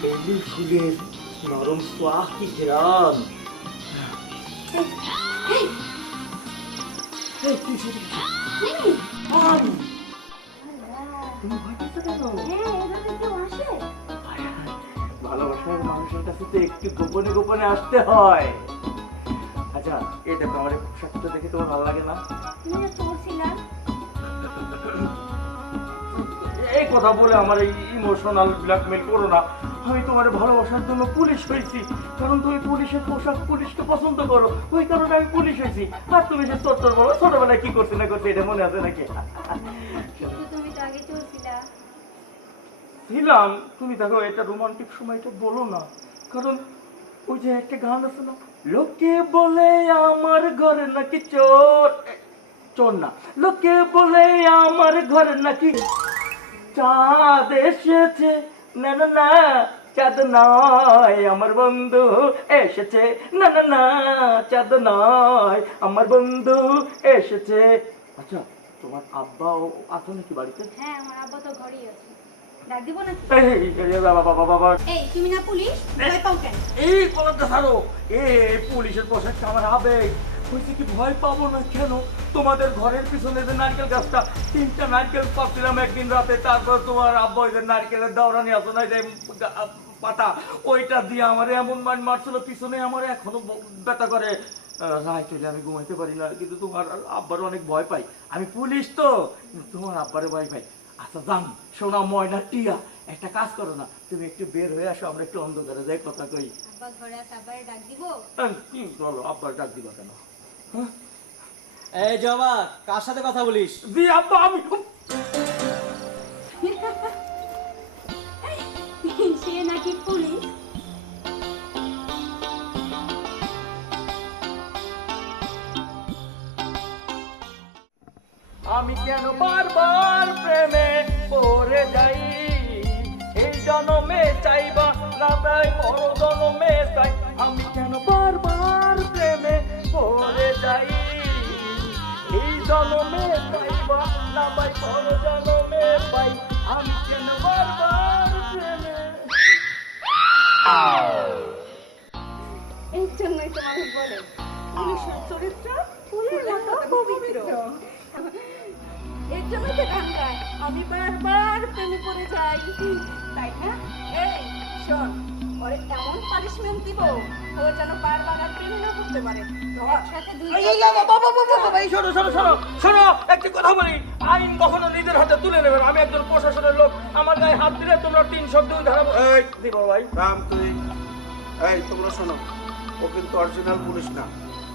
বেলি ফুলের নরম সোয়াহ কি কি কেন? ভালোবাসার মানুষের কাছে তো একটু গোপনে গোপনে আসতে হয়। আচ্ছা এই দেখো, আমার এই পোশাকটা দেখে তোমার ভালো লাগে না? এই কথা বলে আমার এই ইমোশনাল ব্ল্যাকমেল করো না। আমি তোমার ভালোবাসার জন্য পুলিশ হয়েছি। কারণ তুমি পুলিশের পোশাক পুলিশকে পছন্দ করো। ওই কারণে আমি পুলিশ হয়েছি। আর তুমি সে চত্বর বলো ছোটবেলায় কি করছি না করছি এটা মনে আছে নাকি? ছিলাম। তুমি দেখো এটা রোমান্টিক সময়টা বলো না। কারণ ওই যে একটা গান আছে না লোকে বলে আমার ঘরে নাকি চোর। চোর না। লোকে বলে আমার ঘরে নাকি চাঁদ এসেছে। না না না চাঁদ নয় আমার বন্ধু এসেছে। না না না চাঁদ নয় আমার বন্ধু এসেছে। আচ্ছা তোমার আব্বাও আছে নাকি বাড়িতে? হ্যাঁ আমার আব্বা তো ঘরেই আছে। ডাক দিব নাকি? এই, এই, এই, বাবা বাবা বাবা। এই তুমি না পুলিশ? ভয় পাও কেন? এই কলারটা ছাড়ো। এ পুলিশের পোশাকটা আমার আবেগ। বলছি কি ভয় পাবো না কেন? তোমাদের ঘরের পিছনে যে নারকেল গাছটা তিনটা নারকেল পাচ্ছিলাম একদিন রাতে তারপর তোমার আব্বা ওই যে নারকেলের দাওরানি আছে না যে পাতা ওইটা দিয়ে আমার এমন মান মারছিল পিছনে আমার এখনও ব্যথা করে। রায় চলে আমি ঘুমাইতে পারি না কিন্তু তোমার আব্বার অনেক ভয় পাই। আমি পুলিশ তো তোমার আব্বারে ভয় পাই। আচ্ছা জান সোনা ময়না টিয়া একটা কাজ করো না তুমি একটু বের হয়ে আসো আমরা একটু অন্ধকারে যাই কথা কই। আব্বা ঘরে আছে ডাক দিব। বলো আব্বার ডাক দিবা কেন? এই জমা কার সাথে কথা বলিস? জি আব্বা আমি সে নাকি পুলিশ? আমি কেন বারবার প্রেমে পড়ে যাই? এই জনমে চাইবা না তাই বড় জনমে চরিত্র ফুলের মতো পবিত্র। এর জন্যই তো গান গায় আমি বারবার প্রেমে পড়ে যাই। তাই না? এই শোন ওরে এমন পানিশমেন্ট দিব ও যেন বারবার আর প্রেমে না করতে পারে। একসাথে দুই এই, এই, এই, বাবা, বাবা, বাবা, বাবা, এই শোনো, শোনো, শোনো, শোনো, একটি কথা বলি, আইন কখনো নিজের হাতে তুলে নেবে না। আমি একজন প্রশাসনের লোক। আমার গায়ে হাত দিলে তোমরা তিনশো দুই ধারা এই দিব ভাই। রাম তুই। এই তোমরা শোনো। ও কিন্তু অরিজিনাল পুলিশ না।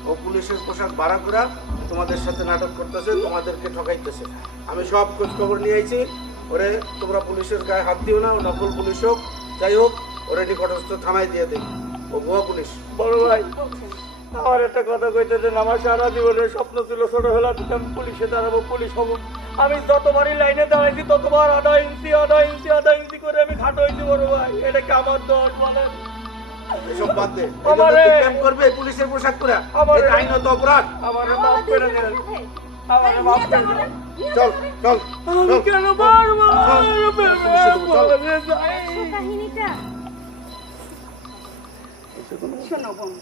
ও পুলিশের পোশাক ভাড়া করা তোমাদের সাথে নাটক করতেছে তোমাদেরকে ঠকাইতেছে। আমি সব খোঁজ খবর নিয়ে আইছি। ওরে তোমরা পুলিশের গায়ে হাত দিও না ও নকল পুলিশ হোক। যাই হোক ওরে নিকটস্থ থানায় দিয়ে দিই ও ভুয়া পুলিশ। বড় ভাই আমার একটা কথা কইতে দেন আমার সারা জীবনের স্বপ্ন ছিল ছোটবেলা থেকে আমি পুলিশে দাঁড়াবো পুলিশ হব। আমি যতবারই লাইনে দাঁড়াইছি ততবার আধা ইঞ্চি আধা ইঞ্চি আধা ইঞ্চি করে আমি খাটো হয়েছি বড় ভাই। এটা কি আমার দল মানে এসব বাদ দে। আমারে- ক্যাম্প করবে পুলিশের পোশাক পরা। আমারে- এটা আইনত অপরাধ। আমার মাফ করে দেন। আমার মাফ করে দেন। চল চল আমি কেন বারবার চল। প্রেমে যাই কাহিনীটা। শোনো বোন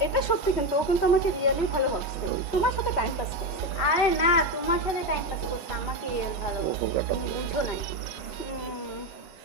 এটা সত্যি কিন্তু ও কিন্তু আমাকে রিয়েলি ভালো ভাবছে। তোমার সাথে টাইম পাস করছে। আরে না তোমার সাথে টাইম পাস করছে আমাকে রিয়েল ভালো বুঝো নাই।